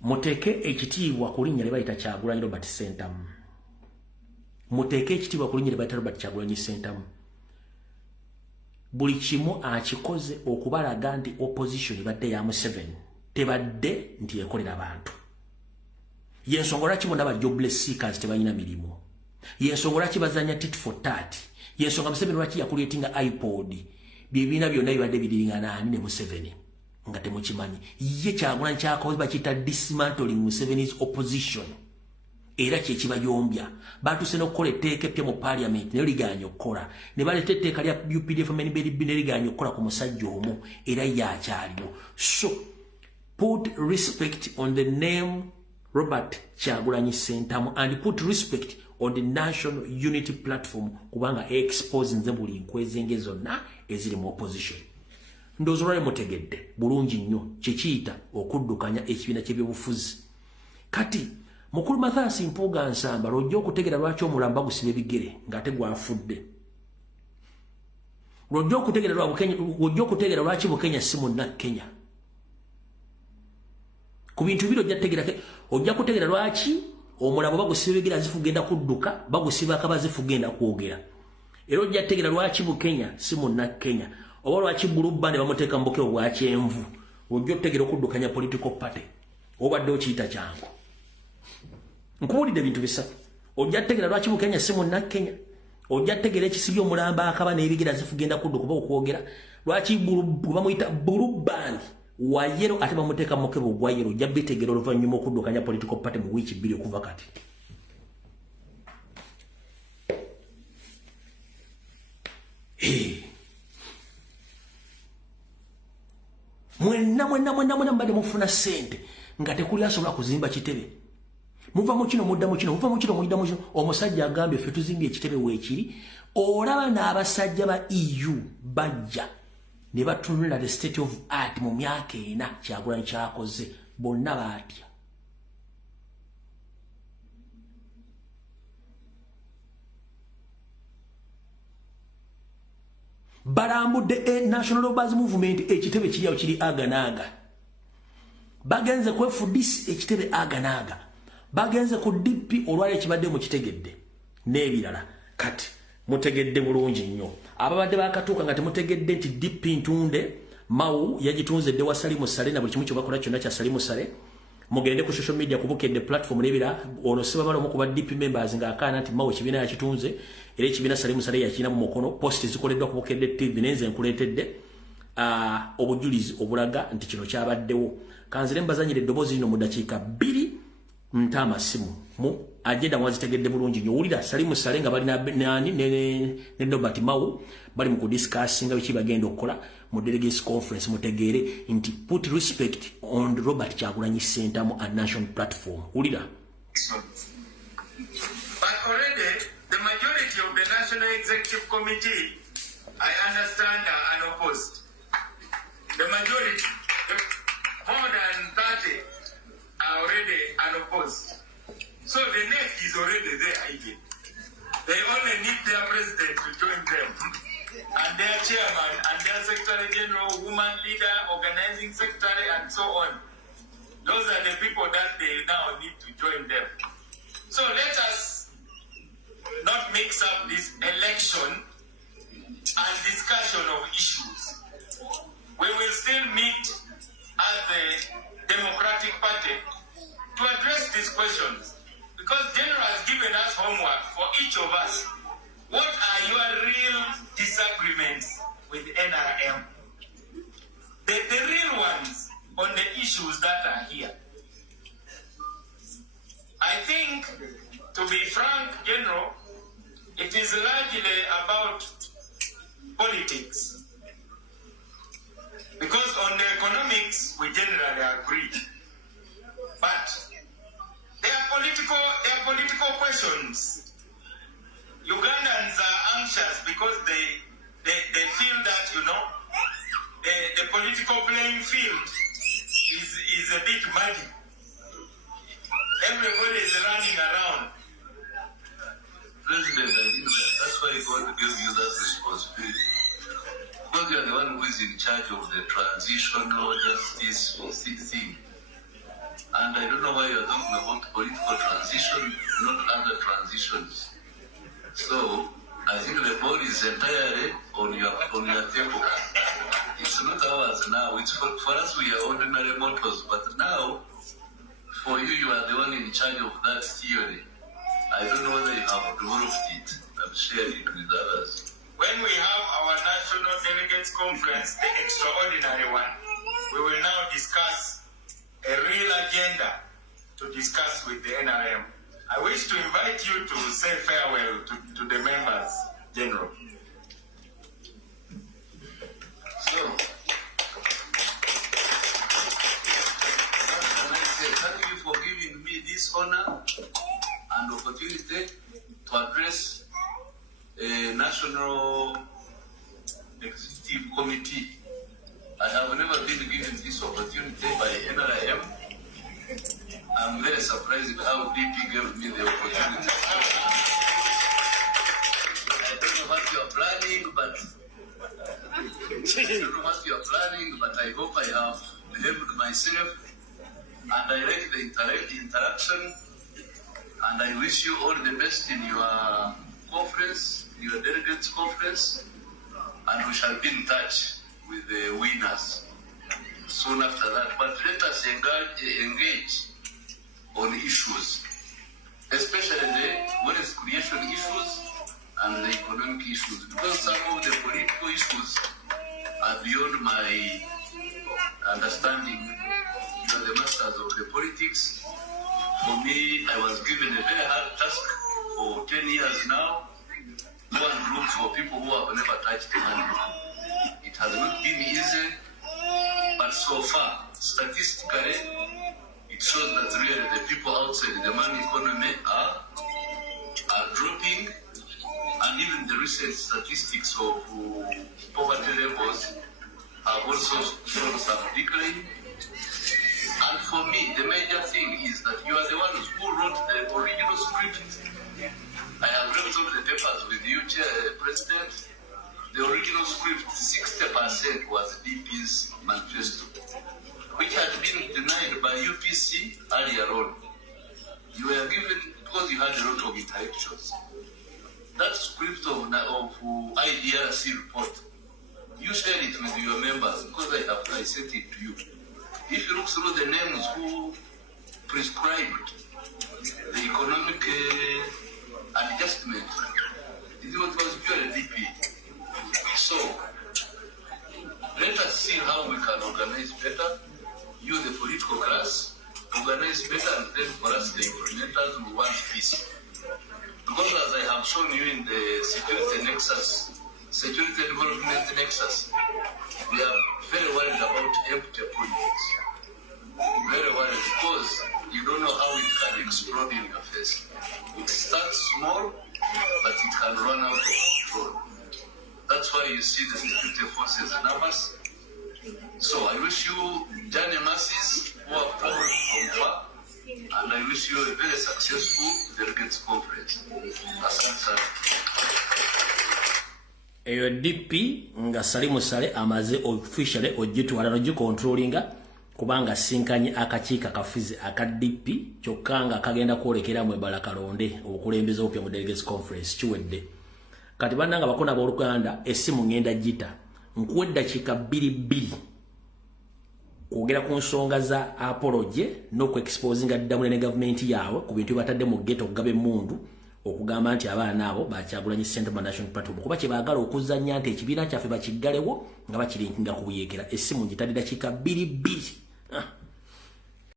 Muteke ekitiibwa ku linnya lye bayita Kyagulanyi Robert Sentamu. Muteke ekitiibwa ku linnya lye bayita Robert Kyagulanyi Sentamu. Buli kimu akikoze okubalaga nti opposition ebadde ya Museveni tebadde nti ekolera abantu. Yensonga lwaki bonna ba jobless seekers tebalina mirimu. Yensonga lwaki bazanya tit for tat. Yensonga Museveni lwaki yakuleetinga iPod. Bibiina byonna bibadde biringana ani ne Museveni nga temukimanyi. Ye Kyagulanyi kyakoze bakiyita dismantling Museveni's opposition. Era kye kibayombya. Batuse n'okukola etteeka eppya mu parliament ne liganya okukola. Ne baleeta etteeka lya UPDF ne liganya okukola ku musajja omu era yakyaliwo. So put respect on the name Robert Kyagulanyi Sentamu and put respect on the National Unity Platform kubanga expose nze buli nkwezenge zonna eziri mu opposition. Ndowooza olwali mutegedde bulungi nnyo kikiyita okuddukanya ekibiina ky'ebyobufuzi. Kati Mukulu Mathias Mpuuga Nsamba lw'ojja okutegera lwaki omulamba gusiba ebigere ng'ate gwafudde. Lw'ojja okutegera lwaki Bukenya si munnakenya. Ku bintu biro ojja kutegera lwaki omulamba bagusiba ebigere azifugenda kudduka bagusiba akabazifu genda kwogera. Era ojja kutegera lwaki Bukenya si munnakenya. Oba lwaki Bulubba ne bamuteeka mu bukero bwa kyenvu. Ojja okutegera okuddukanya political party. Obadde okiyita kyangu. Nkuwulidde bintu bisatu. Ojja kutegera lwaki Bukenya si munnakenya. Ojja kutegera ekisibye omulamba akaba n'ebigere azifugenda kudduka oba okwogera. Lwaki bamuyita Bulubba wa yero ate bamuteeka mu bukero bwa yero. Ojja bitegera oluvannyuma okuddukanya political party mu wiiki bbiri okuva kati. Mwenna mbadde mufuna ssente nga tekuli asobola kuzimba kitebe. Muva mu kino mudda mu kino, muva mu kino mudda mu kino. Omusajja agambye ffe tuzimbye ekitebe weekiri. Olaba n'abasajja ba EU bajja ne batunula the state of art mu myaka ena Kyagulanyi kyakoze bonna baatya. Balambudde National Labourers Movement ekitebe kiriawo kiri aganaaga. Bagenze kwefudisi ekitebe aganaaga. Bagenze ku DP olwali ekibadde mu kitegedde n'ebirala. Kati mutegedde bulungi nnyo. Ababadde bakatuuka nga temutegedde nti DP Ntunde Mau yagitunze dde wa Salim Saleh na buli kimu kyobakola kyonna kya Salim Saleh. Mugende ku social media kubukedde platform n'ebira ono sibamala mu kuba DP members ng'akaana nti Mau ekibiina yakitunze era ekibiina Salim Saleh yakirina mu mukono. Post zikoleddwa ku Bukedde TV nenze nkuleetedde obujulizi obulaga nti kino kyabaddewo. Kanzire mbazanyire eddoboozi lino mu dakiika 2 ntama simu mu agenda mwazitegedde bulungi nnyo. Wulira Salim Saleh nga bali nani ne Nobert Mau bali mu kudiscussinga biki bagenda okukola mu delegates conference. Mutegeere nti put respect on Robert Kyagulanyi Sentamu and national platform. Wulira. But already the majority of the National Executive Committee, I understand, are unopposed. The majority, more than 30, are already unopposed. So the neck is already there again. They only need their president to join them. And their chairman, and their secretary general, woman leader, organizing secretary, and so on. Those are the people that they now need to join them. So let us not mix up this election and discussion of issues. We will still meet as the Democratic Party to address these questions, because General has given us homework for each of us. What are your real disagreements with NRM? The real ones on the issues that are here. I think, to be frank, General, it is largely about politics. Because on the economics, we generally agree. But there are political questions. Ugandans are anxious because they feel that, you know, the political playing field is a bit muddy. Everybody is running around. President, I think that's why God gives you that responsibility. Because you are the one who is in charge of the transitional justice thing. And I don't political transition, not other transitions. So I think the ball is entirely on your table. It's not ours now. It's for us, we are ordinary mortals. But now, for you are the one in charge of that theory. I don't know whether you have developed it. I'm sharing it with others. When we have our National Delegates Conference, the extraordinary one, we will now discuss a real agenda to discuss with the NRM. I wish to invite you to say farewell to the members, General. So, thank you for giving me this honor and opportunity to address a National Executive Committee. I have never been given this opportunity by NRM. I'm very surprised how DP gave me the opportunity. I don't know what you are planning, but I hope I have behaved myself, and I like the interaction, and I wish you all the best in your conference, your delegates conference, and we shall be in touch with the winners soon after that. But let us engage on issues, especially the wealth creation issues and the economic issues, because some of the political issues are beyond my understanding. You are the masters of the politics. For me, I was given a very hard task for 10 years now. Go and look for people who have never touched the money. It has not been easy, but so far, statistically, it shows that really the people outside the money economy are dropping, and even the recent statistics of poverty levels have also shown some decline. And for me, the major thing is that you are the ones who wrote the original script. I have read some of the papers with you, President. The original script, 60% was DP's manifesto, which had been denied by UPC earlier on. You were given, because you had a lot of intellectuals, that script of IDRC report, you shared it with your members, because I sent it to you. If you look through the names who prescribed the economic adjustment, it was pure DP. So, let us see how we can organize better. You, the political class, organize better, and then for us, the implementers, we want peace. Because as I have shown you in the security development nexus, we are very worried about empty politics. Very worried, because you don't know how it can explode in your face. It starts small, but it can run out of control. That's why you see the security forces nervous. So I wish you journey masses who are traveled from far, and I wish you a very successful delegates conference. Asante. Eyo DP nga Salim Saleh amaze officially ogitwala no gicontrollinga kubanga sinkanye akakiika kafizi aka DP kyokanga kagenda kwolekera mu Ebala Kalonde okulembeza opya mu delegates conference kiwedde. Kati bannanga bakona b'Oluganda essimu ngenda gita nkuwedda kika 2 kwogera ku nsonga za apology n'okuexposinga ddamu ne government yaabwe ku bintu batadde mu ghetto okugabe mundu okugamba nti abaana abo bakyagulanyi Central National Platform kuba kye baagala okuzanya nti ekibiina kyaffe bakigalewo nga bakirinkinga ku buyeekera essimu ngitadde dakika 2